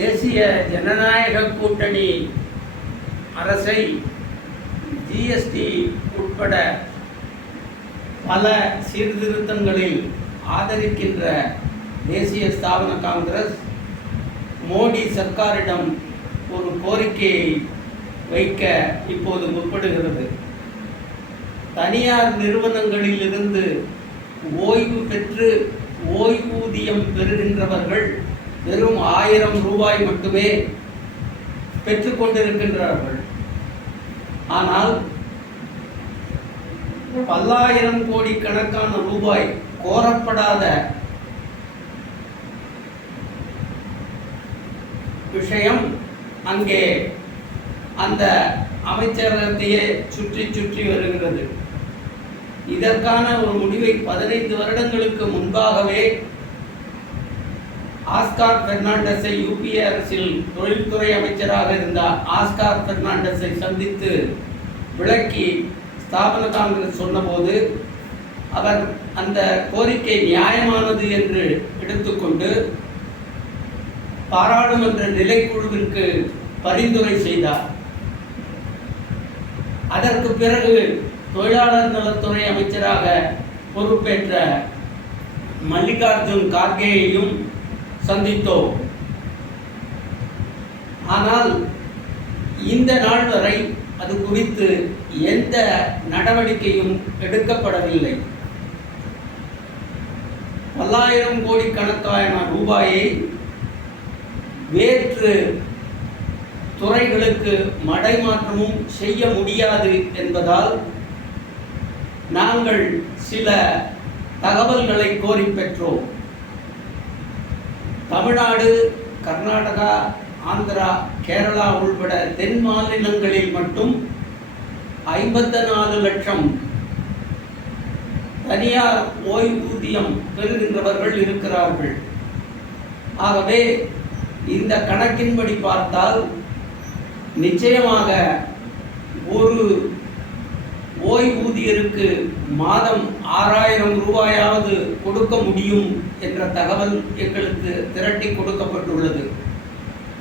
தேசிய ஜனநாயக கூட்டணி அரசை ஜிஎஸ்டி உட்பட பல சீர்திருத்தங்களில் ஆதரிக்கின்ற தேசிய ஸ்தாபன காங்கிரஸ் மோடி சர்க்காரிடம் ஒரு கோரிக்கையை வைக்க இப்போது முற்படுகிறது. தனியார் நிறுவனங்களிலிருந்து ஓய்வு பெற்று ஓய்வூதியம் பெறுகின்றவர்கள் வெறும் ஆயிரம் ரூபாய் மட்டுமே பெற்றுக்கொண்டிருக்கின்றார்கள் ஆனால் பல்லாயிரம் கோடி கணக்கான ரூபாய் கோரப்படாத விஷயம் அங்கே அந்த அமைச்சரகத்தையே சுற்றி சுற்றி வருகிறது. இதற்கான ஒரு முடிவை பதினைந்து வருடங்களுக்கு முன்பாகவே ஆஸ்கார் பெர்னாண்டஸை யூபிஏ அரசில் தொழில்துறை அமைச்சராக இருந்த ஆஸ்கார் பெர்னாண்டஸை சந்தித்து விளக்கி ஸ்தாபன காங்கிரஸ் சொன்னபோது அவர் அந்த கோரிக்கை நியாயமானது என்று எடுத்துக்கொண்டு பாராளுமன்ற நிலைக்குழுவிற்கு பரிந்துரை செய்தார். அதற்கு பிறகு தொழிலாளர் நலத்துறை அமைச்சராக பொறுப்பேற்ற மல்லிகார்ஜுன் கார்கேயையும் சந்தித்தோம் ஆனால் இந்த நாள் வரை அது குறித்து எந்த நடவடிக்கையும் எடுக்கப்படவில்லை. பல்லாயிரம் கோடி கணக்கான ரூபாயை வேற்று துறைகளுக்கு மடைமாற்றமும் செய்ய முடியாது என்பதால் நாங்கள் சில தகவல்களை கோரி பெற்றோம். தமிழ்நாடு கர்நாடகா ஆந்திரா கேரளா உள்பட தென் மாநிலங்களில் மட்டும் ஐம்பத்தி நாலு லட்சம் தனியார் ஓய்வூதியம் பெறுகின்றவர்கள் இருக்கிறார்கள். ஆகவே இந்த கணக்கின்படி பார்த்தால் நிச்சயமாக ஒரு ஓய்வூதியருக்கு மாதம் ஆறாயிரம் ரூபாயாவது கொடுக்க முடியும் என்ற தகவல் எங்களுக்கு திரட்டி கொடுக்கப்பட்டுள்ளது.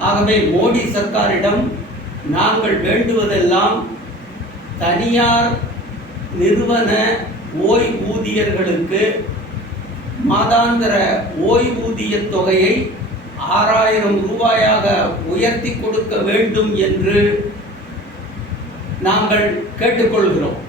ஆகவே மோடி சர்க்காரிடம் நாங்கள் வேண்டுவதெல்லாம் தனியார் நிறுவன ஓய்வூதியர்களுக்கு மாதாந்திர ஓய்வூதிய தொகையை ஆறாயிரம் ரூபாயாக உயர்த்தி கொடுக்க வேண்டும் என்று நாங்கள் கேட்டுக்கொள்கிறோம்.